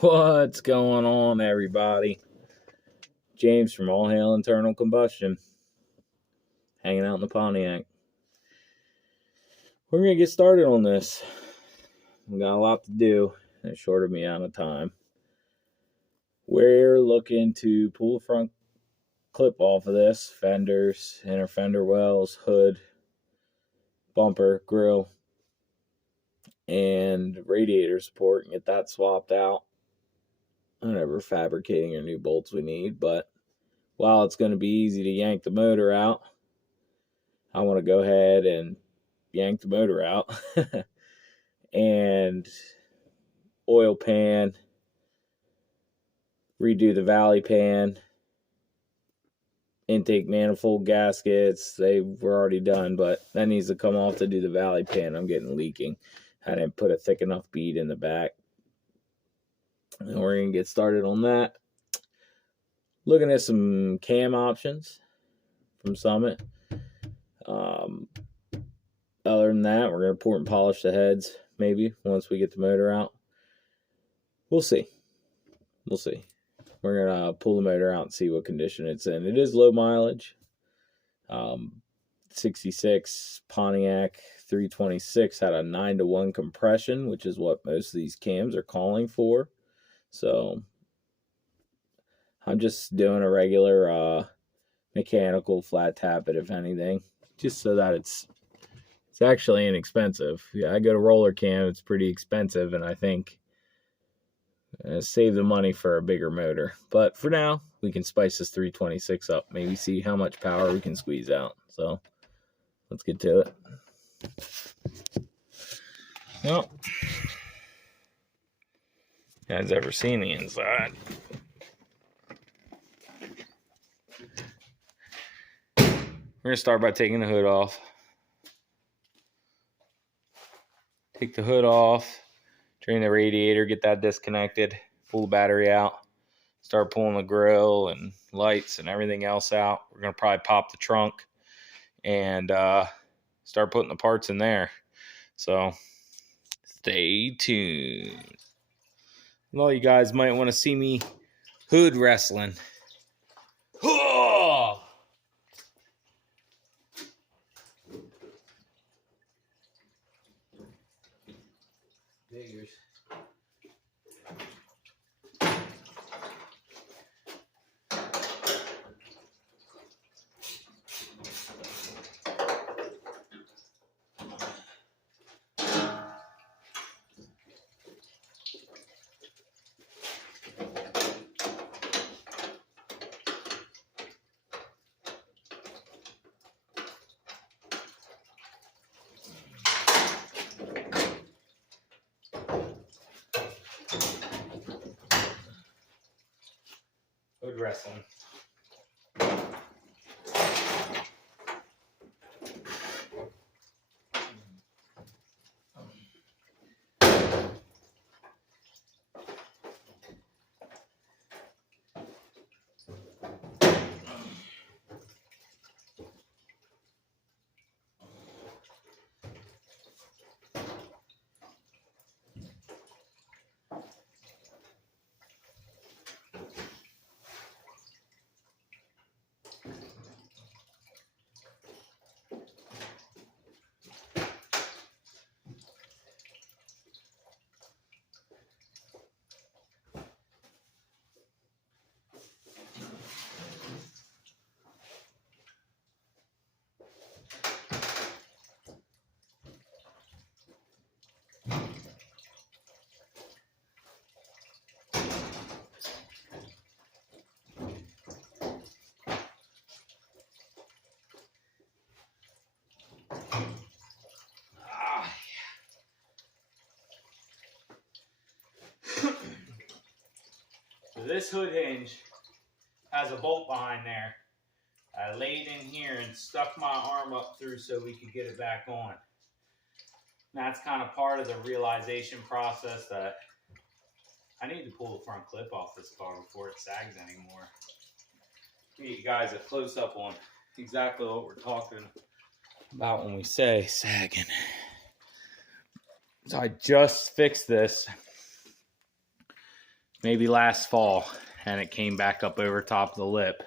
What's going on, everybody? James from All Hail Internal Combustion, hanging out in the Pontiac. We're going to get started on this. We've got a lot to do in a short amount of time. We're looking to pull the front clip off of this, fenders, inner fender wells, hood, bumper, grill, and radiator support, and get that swapped out. Whatever fabricating or new bolts we need, but while it's going to be easy to yank the motor out, I want to go ahead and yank the motor out and oil pan, redo the valley pan, intake manifold gaskets. They were already done, but that needs to come off to do the valley pan. I'm getting leaking. I didn't put a thick enough bead in the back. And we're going to get started on that. Looking at some cam options from Summit. Other than that, we're going to port and polish the heads, maybe, once we get the motor out. We'll see. We're going to pull the motor out and see what condition it's in. It is low mileage. 66 Pontiac 326 had a 9-to-1 compression, which is what most of these cams are calling for. So I'm just doing a regular mechanical flat tap it, if anything, just so that it's actually inexpensive. Yeah, I go to roller cam, it's pretty expensive, and I think save the money for a bigger motor. But for now, we can spice this 326 up, maybe see how much power we can squeeze out. So let's get to it. Well, you guys ever seen the inside? We're going to start by taking the hood off. Take the hood off, drain the radiator, get that disconnected, pull the battery out, start pulling the grill and lights and everything else out. We're going to probably pop the trunk and start putting the parts in there. So stay tuned. Well, you guys might want to see me hood wrestling. Oh! Figures. Hood wrestling. So this hood hinge has a bolt behind there. I laid in here and stuck my arm up through so we could get it back on. That's kind of part of the realization process that I need to pull the front clip off this car before it sags anymore. Give you guys a close-up on exactly what we're talking about when we say sagging. So I just fixed this maybe last fall, and it came back up over top of the lip.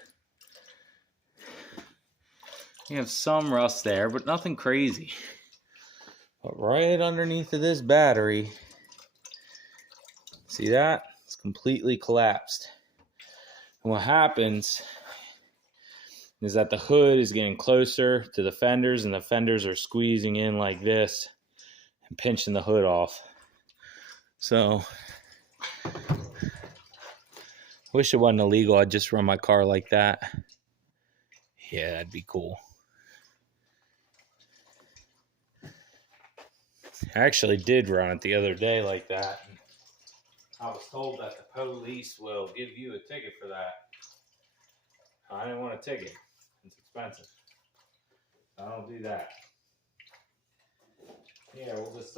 You have some rust there, but nothing crazy. But right underneath of this battery, see that? It's completely collapsed. And what happens is that the hood is getting closer to the fenders, and the fenders are squeezing in like this and pinching the hood off. So, wish it wasn't illegal. I'd just run my car like that. Yeah, that'd be cool. I actually did run it the other day like that. I was told that the police will give you a ticket for that. I didn't want a ticket. It's expensive. I don't do that. Yeah, we'll just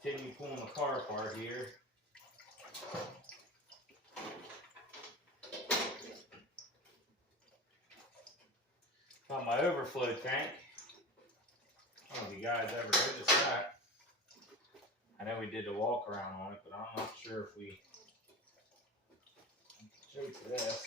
continue pulling the car apart here. Got my overflow tank. I don't know if you guys ever noticed that. I know we did the walk around on it, but I'm not sure if we showed you this.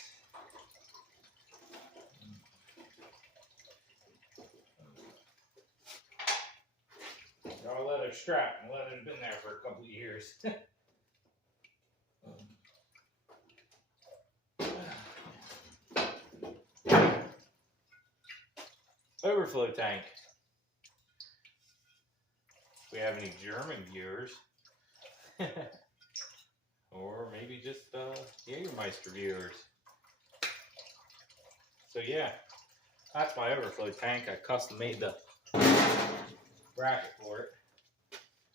Our leather strap, and the leather's been there for a couple of years. Overflow tank. If we have any German viewers, or maybe just Jägermeister viewers. So yeah, that's my overflow tank. I custom made the bracket for it.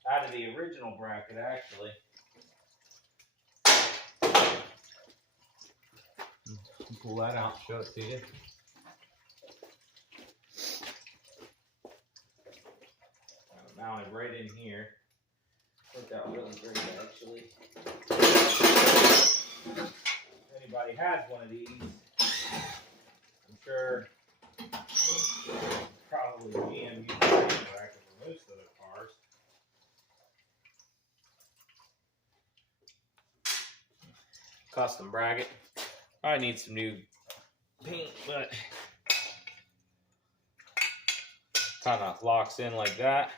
Out of the original bracket, actually. Pull that out and show it to you. Mounted right in here. Worked out really great, actually. If anybody has one of these, I'm sure probably GM uses a bracket for most of their cars. Custom bracket. I need some new paint, but kind of locks in like that.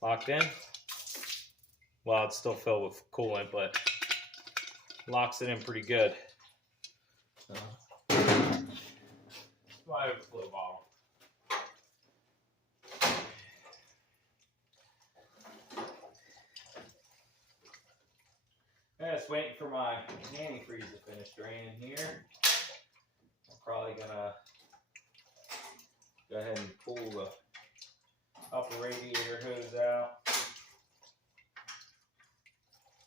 Locked in. Well, it's still filled with coolant, but locks it in pretty good. My overflow bottle. I'm just waiting for my antifreeze to finish draining here. I'm probably gonna go ahead and pull the upper radiator hose out.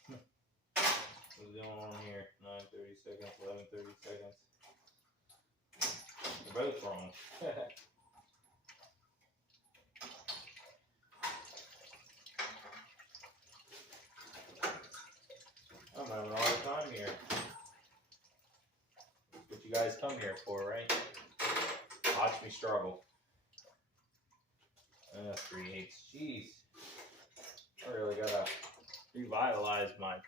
What's going on here? 9:30 seconds, 11:30 seconds. They're both wrong. I'm having a hard time here. That's what you guys come here for, right? Watch me struggle. 3/8. Jeez. I really gotta revitalize my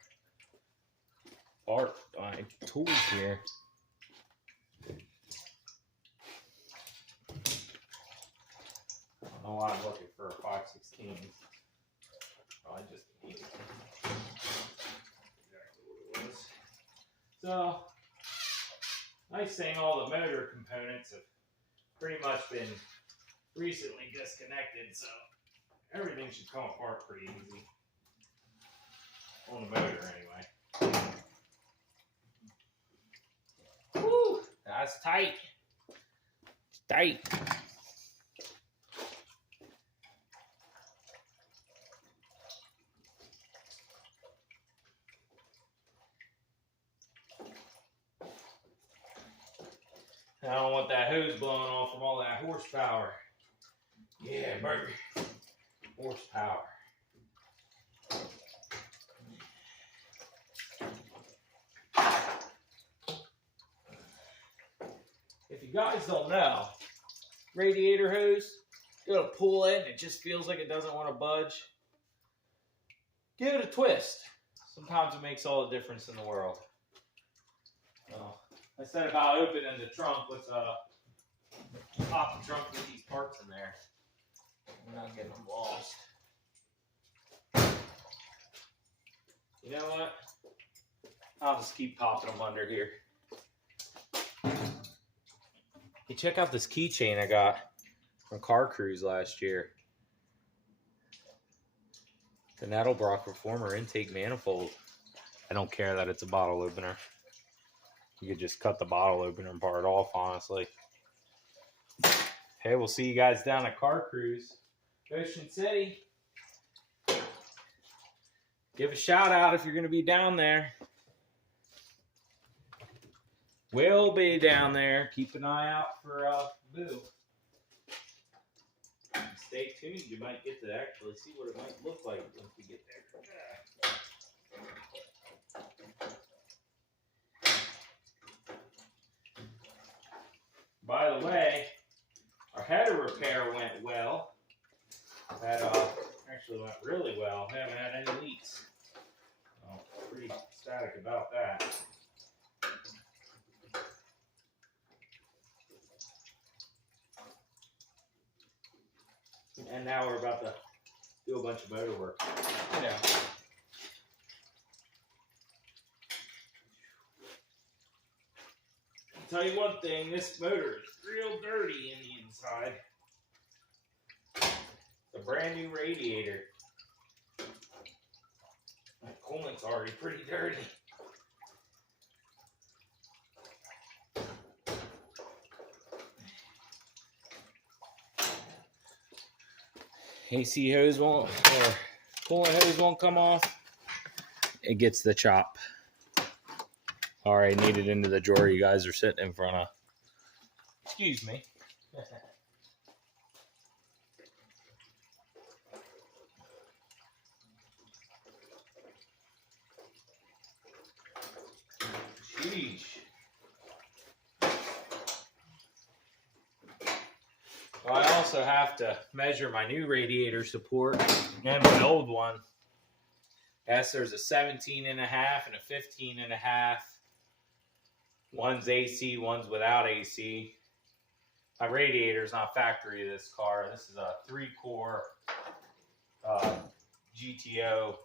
tools here. I don't know why I'm looking for a 5/16. I just need it. Exactly what it was. So, nice thing, all the motor components have pretty much been recently disconnected, so everything should come apart pretty easy. On the motor, anyway. Woo! That's tight. It's tight. I don't want that hose blowing off from all that horsepower. Yeah, baby. Horsepower. If you guys don't know, radiator hose, Go to pull it and it just feels like it doesn't want to budge, give it a twist. Sometimes it makes all the difference in the world. Well, I said about opening the trunk. Let's pop the trunk with these parts in there. We're not getting them lost. You know what? I'll just keep popping them under here. Hey, check out this keychain I got from Car Cruise last year. The Nettlebrach Reformer intake manifold. I don't care that it's a bottle opener. You could just cut the bottle opener part off, honestly. Hey, we'll see you guys down at Car Cruise, Ocean City. Give a shout out if you're going to be down there. We'll be down there. Keep an eye out for Boo. Stay tuned. You might get to actually see what it might look like once we get there. By the way, our header repair went well. That actually went really well. Haven't had any leaks. Pretty ecstatic about that. And now we're about to do a bunch of motor work. You know. I'll tell you one thing, this motor is real dirty in the inside. It's a brand new radiator. My coolant's already pretty dirty. AC hose won't, or coolant hose won't come off. It gets the chop. All right, need it into the drawer you guys are sitting in front of. Excuse me. Sheesh. Well, I also have to measure my new radiator support and my old one. Yes, there's a 17 and a half and a 15 and a half. One's AC, one's without AC. My radiator is not factory of this car. This is a 3-core GTO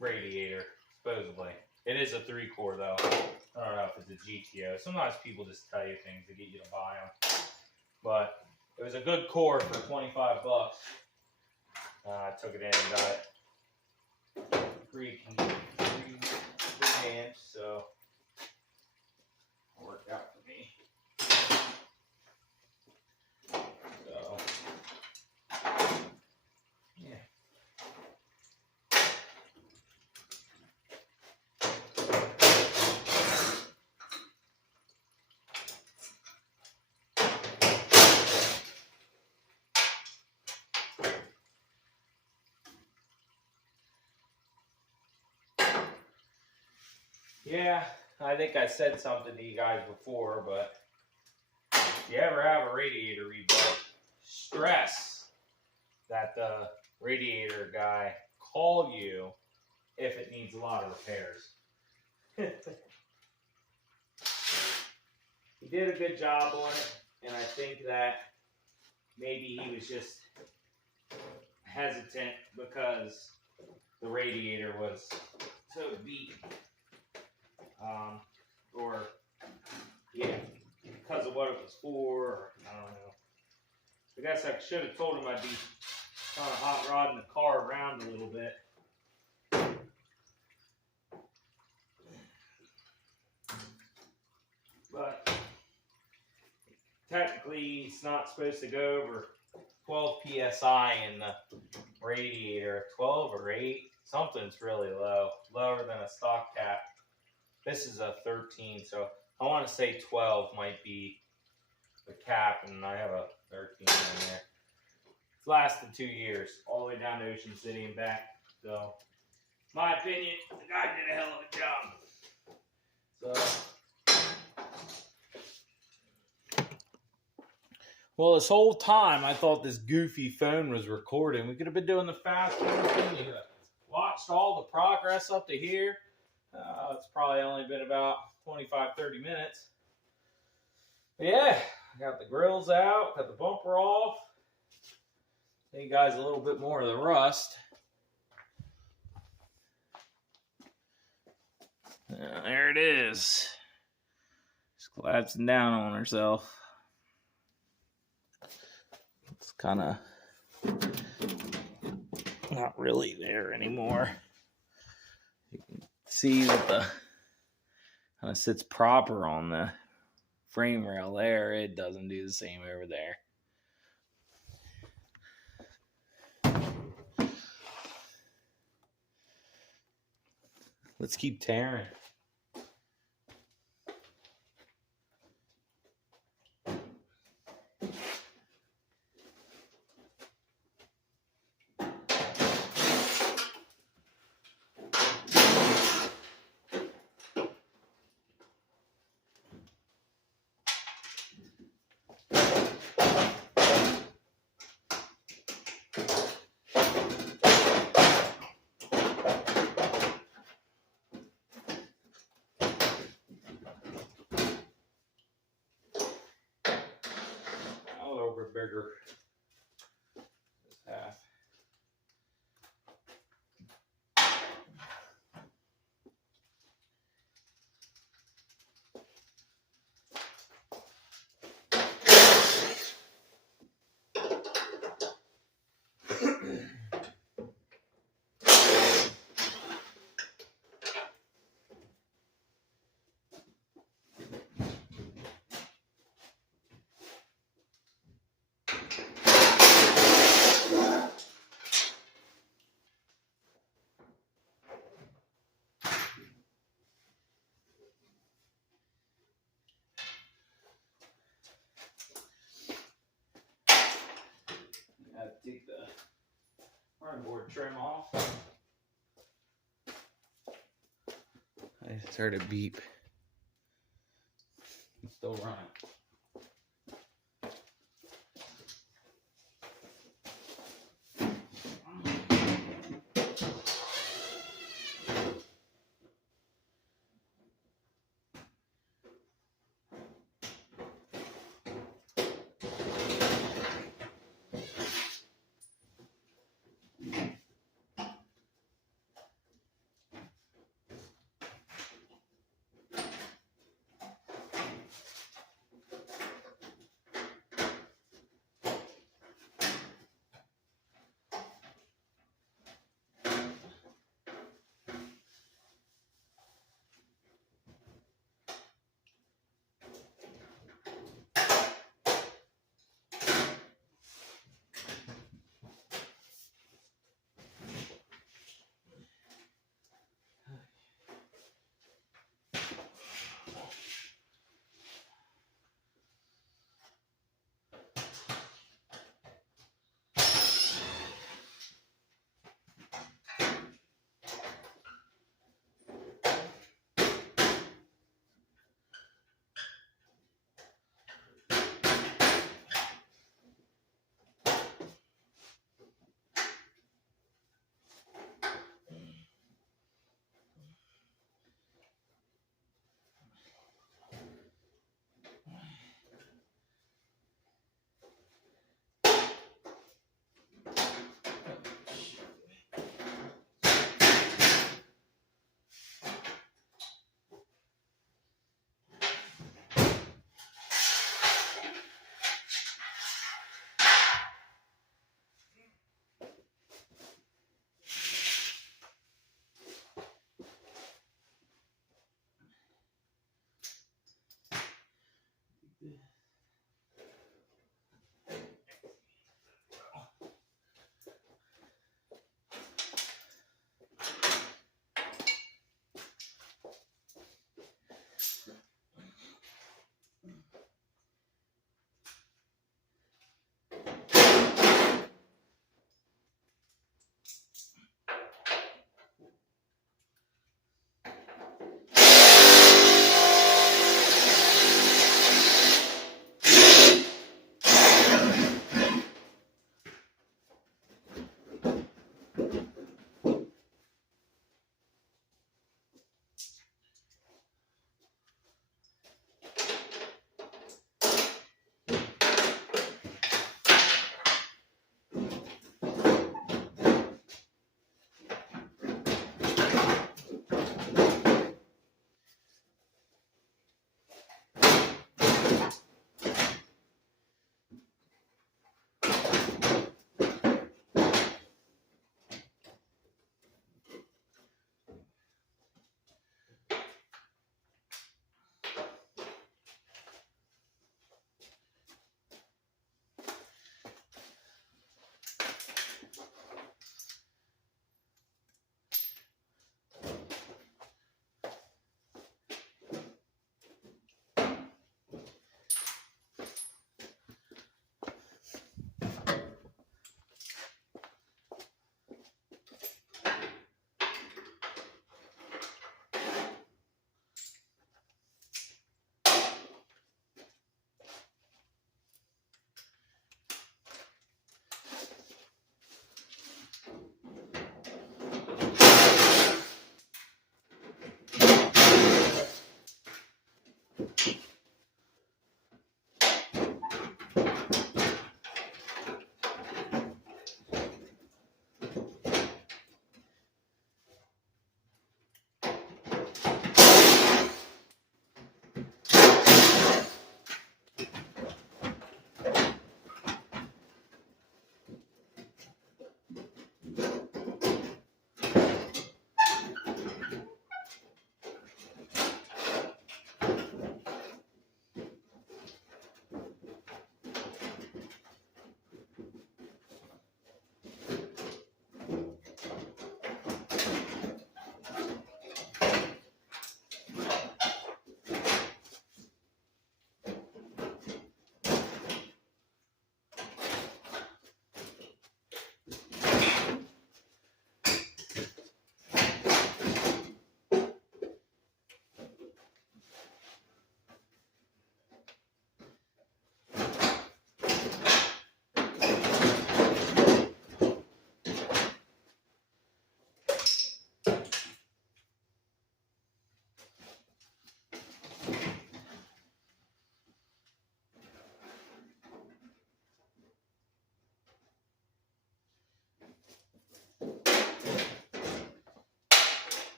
radiator, supposedly. It is a 3-core though. I don't know if it's a GTO. Sometimes people just tell you things to get you to buy them. But it was a good core for 25 bucks. I took it in and got it pre-hand, so it worked out for me. So, yeah. Yeah, I think I said something to you guys before, but if you ever have a radiator rebuilt, stress that the radiator guy call you if it needs a lot of repairs. He did a good job on it, and I think that maybe he was just hesitant because the radiator was so beat. Or, yeah, because of what it was for, or, I don't know. I guess I should have told him I'd be kind of hot rodding the car around a little bit. But, technically, it's not supposed to go over 12 PSI in the radiator. 12 or 8, something's really low, lower than a stock cap. This is a 13, so I want to say 12 might be the cap, and I have a 13 in there. It's lasted 2 years, all the way down to Ocean City and back. So, my opinion, the guy did a hell of a job. So, Well, this whole time I thought this goofy phone was recording. We could have been doing the fast forward thing. You watched all the progress up to here. It's probably only been about 25-30 minutes. But yeah, I got the grills out, got the bumper off. Show you guys a little bit more of the rust. There it is. Just collapsing down on herself. It's kind of not really there anymore. You can see that the kind of sits proper on the frame rail there. It doesn't do the same over there. Let's keep tearing. A little bit bigger. This half. I have to take the running board trim off. I just heard a beep. It's still running.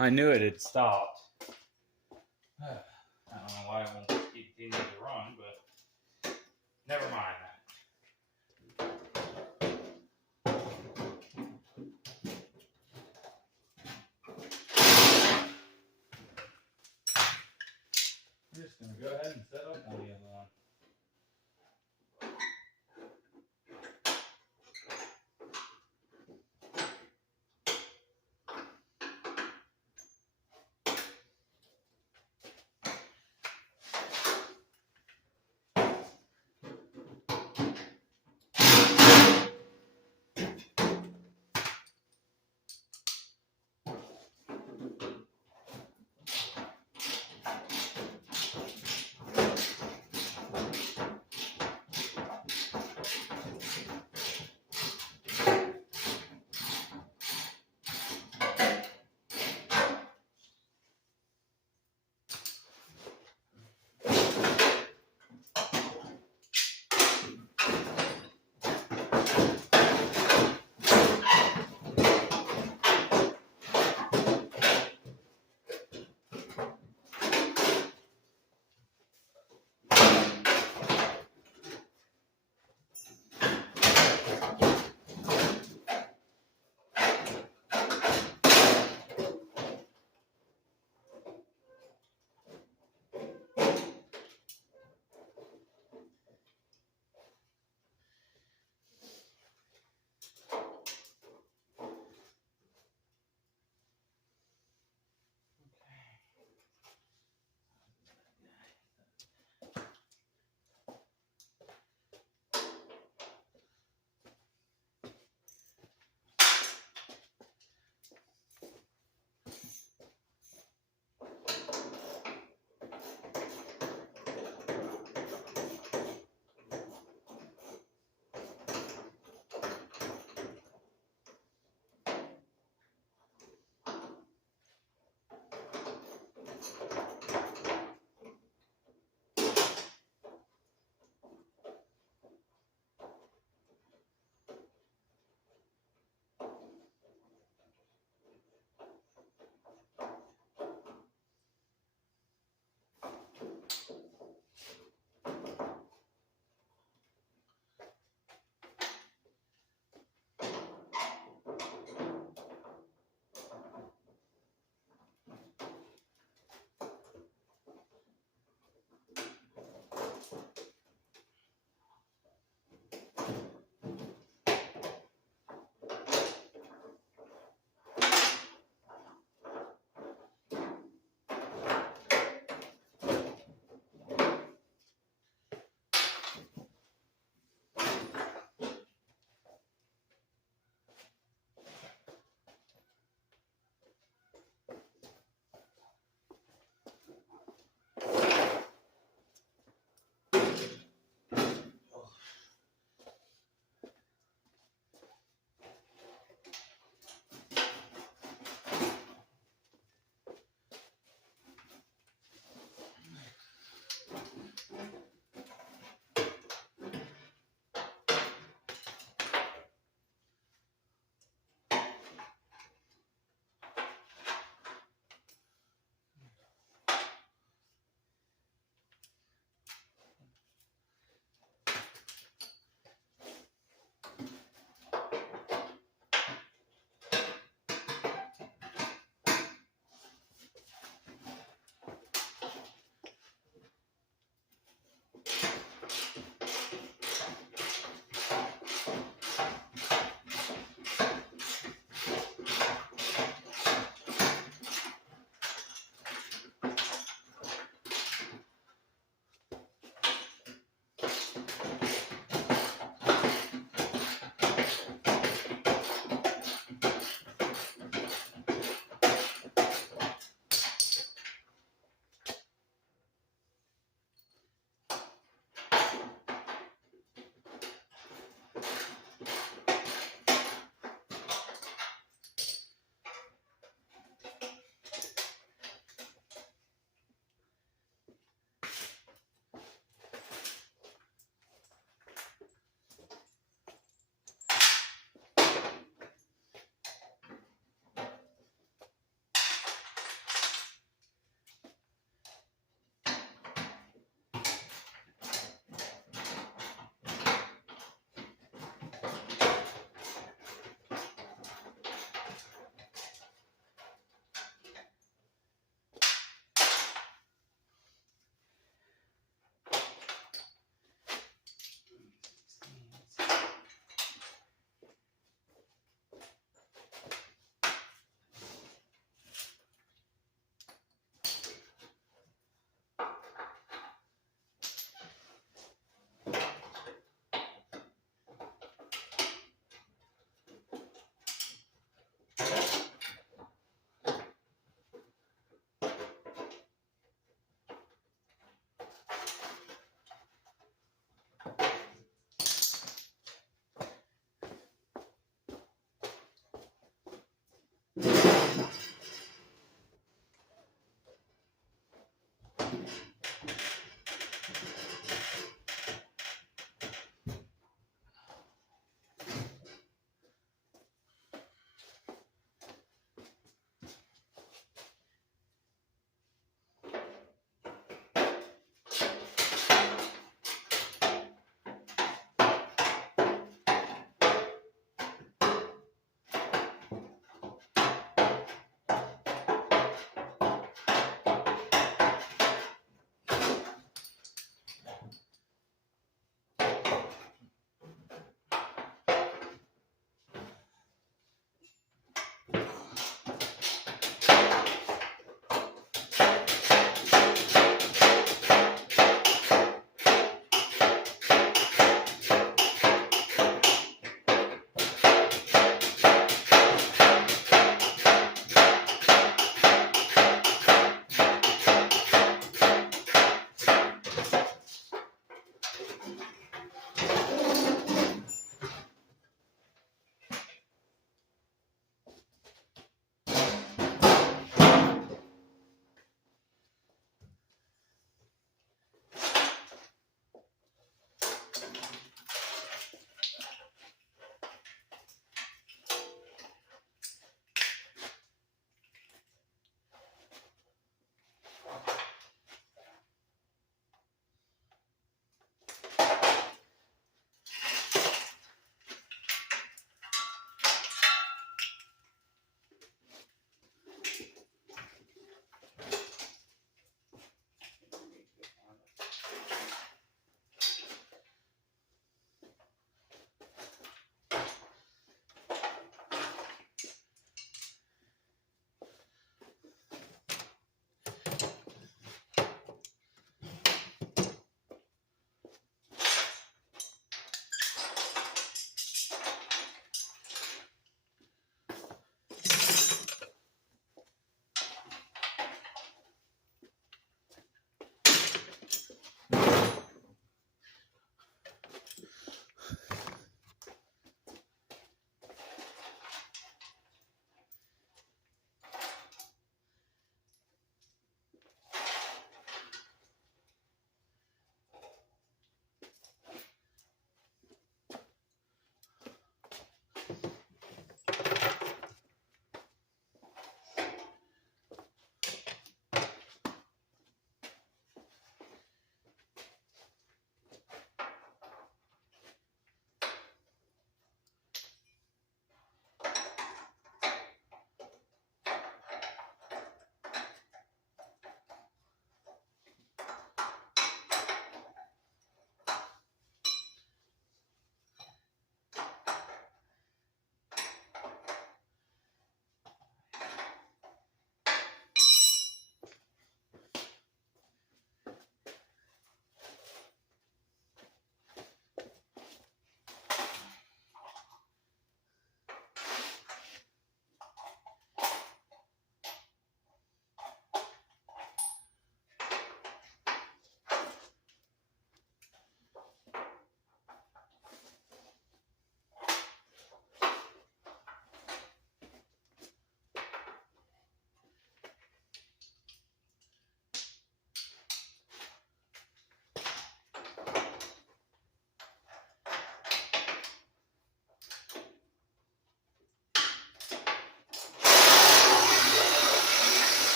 I knew it had stopped. I don't know why it won't continue to run, but never mind that. I'm just going to go ahead and set up on the other one.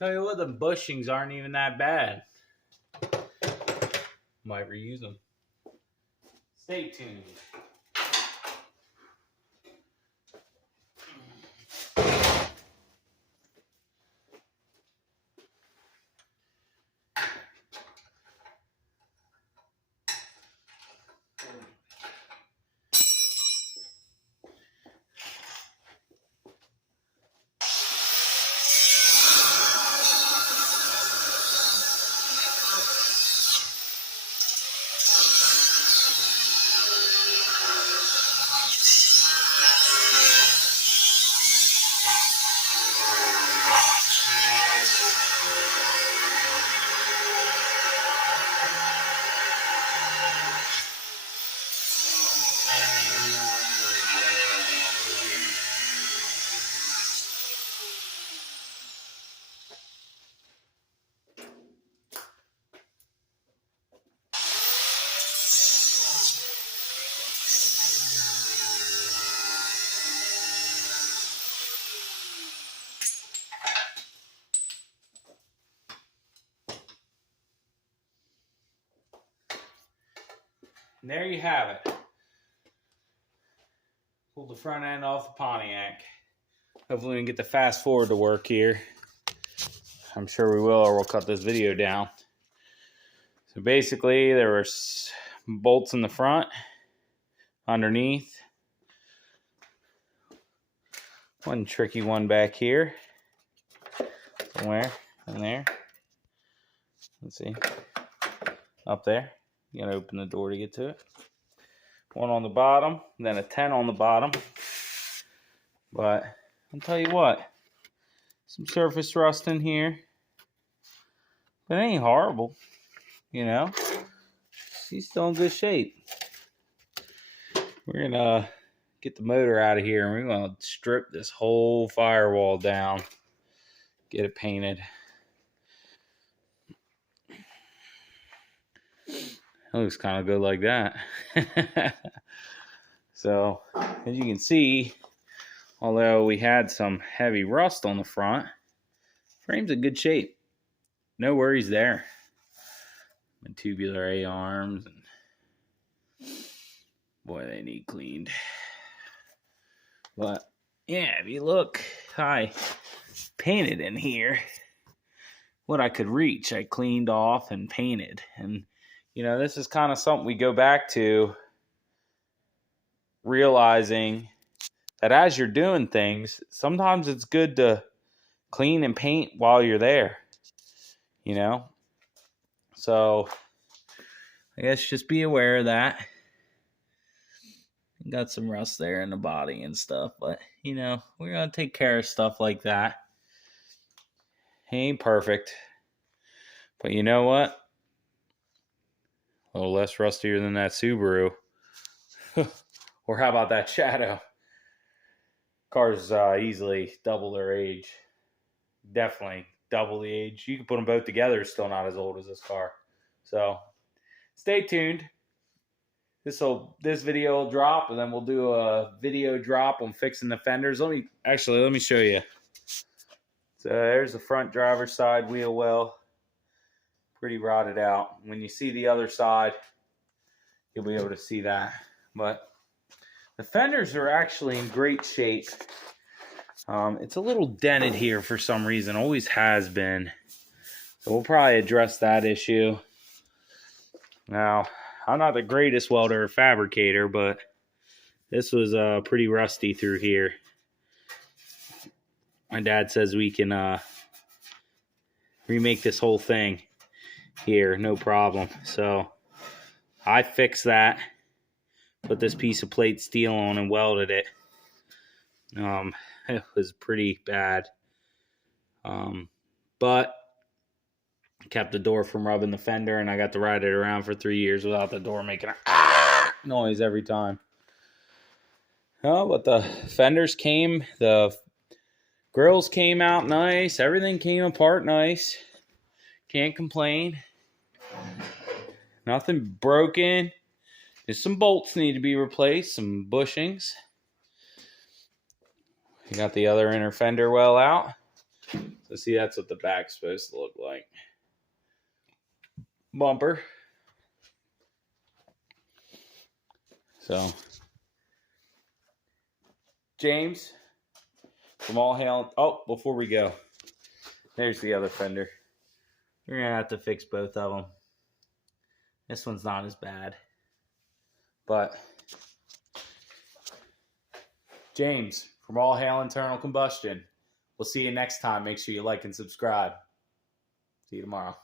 Tell you what, the bushings aren't even that bad. Might reuse them. Stay tuned. And there you have it. Pull the front end off the Pontiac. Hopefully we can get the fast forward to work here. I'm sure we will, or we'll cut this video down. So basically, there were bolts in the front, underneath. One tricky one back here. Somewhere in there. Let's see. Up there. You gotta open the door to get to it. One on the bottom, then a 10 on the bottom. But I'll tell you what, some surface rust in here. But it ain't horrible, you know. She's still in good shape. We're gonna get the motor out of here and we're gonna strip this whole firewall down. Get it painted. It looks kind of good like that. So, as you can see, although we had some heavy rust on the front, frame's in good shape. No worries there. And tubular A-arms, and boy, they need cleaned. But yeah, if you look, I painted in here what I could reach. I cleaned off and painted. And you know, this is kind of something we go back to, realizing that as you're doing things, sometimes it's good to clean and paint while you're there, you know? So I guess just be aware of that. Got some rust there in the body and stuff, but you know, we're going to take care of stuff like that. Ain't perfect, but you know what? A little less rustier than that Subaru. Or how about that Shadow? Cars easily double their age. Definitely double the age. You can put them both together, it's still not as old as this car. So stay tuned. This video will drop, and then we'll do a video drop on fixing the fenders. Let me show you. So there's the front driver's side wheel well. Pretty rotted out. When you see the other side, you'll be able to see that. But the fenders are actually in great shape. It's a little dented here for some reason. Always has been. So we'll probably address that issue. Now, I'm not the greatest welder or fabricator, but this was pretty rusty through here. My dad says we can remake this whole thing here, no problem. So I fixed that, put this piece of plate steel on and welded it. It was pretty bad, but kept the door from rubbing the fender, and I got to ride it around for 3 years without the door making a noise every time. Oh, but the fenders came, the grills came out nice, everything came apart nice. Can't complain. Nothing broken. Just some bolts need to be replaced, some bushings. We got the other inner fender well out. So see, that's what the back's supposed to look like. Bumper. So, James, from All Hail. Oh, before we go, there's the other fender. We're going to have to fix both of them. This one's not as bad. But, James, from All Hail Internal Combustion. We'll see you next time. Make sure you like and subscribe. See you tomorrow.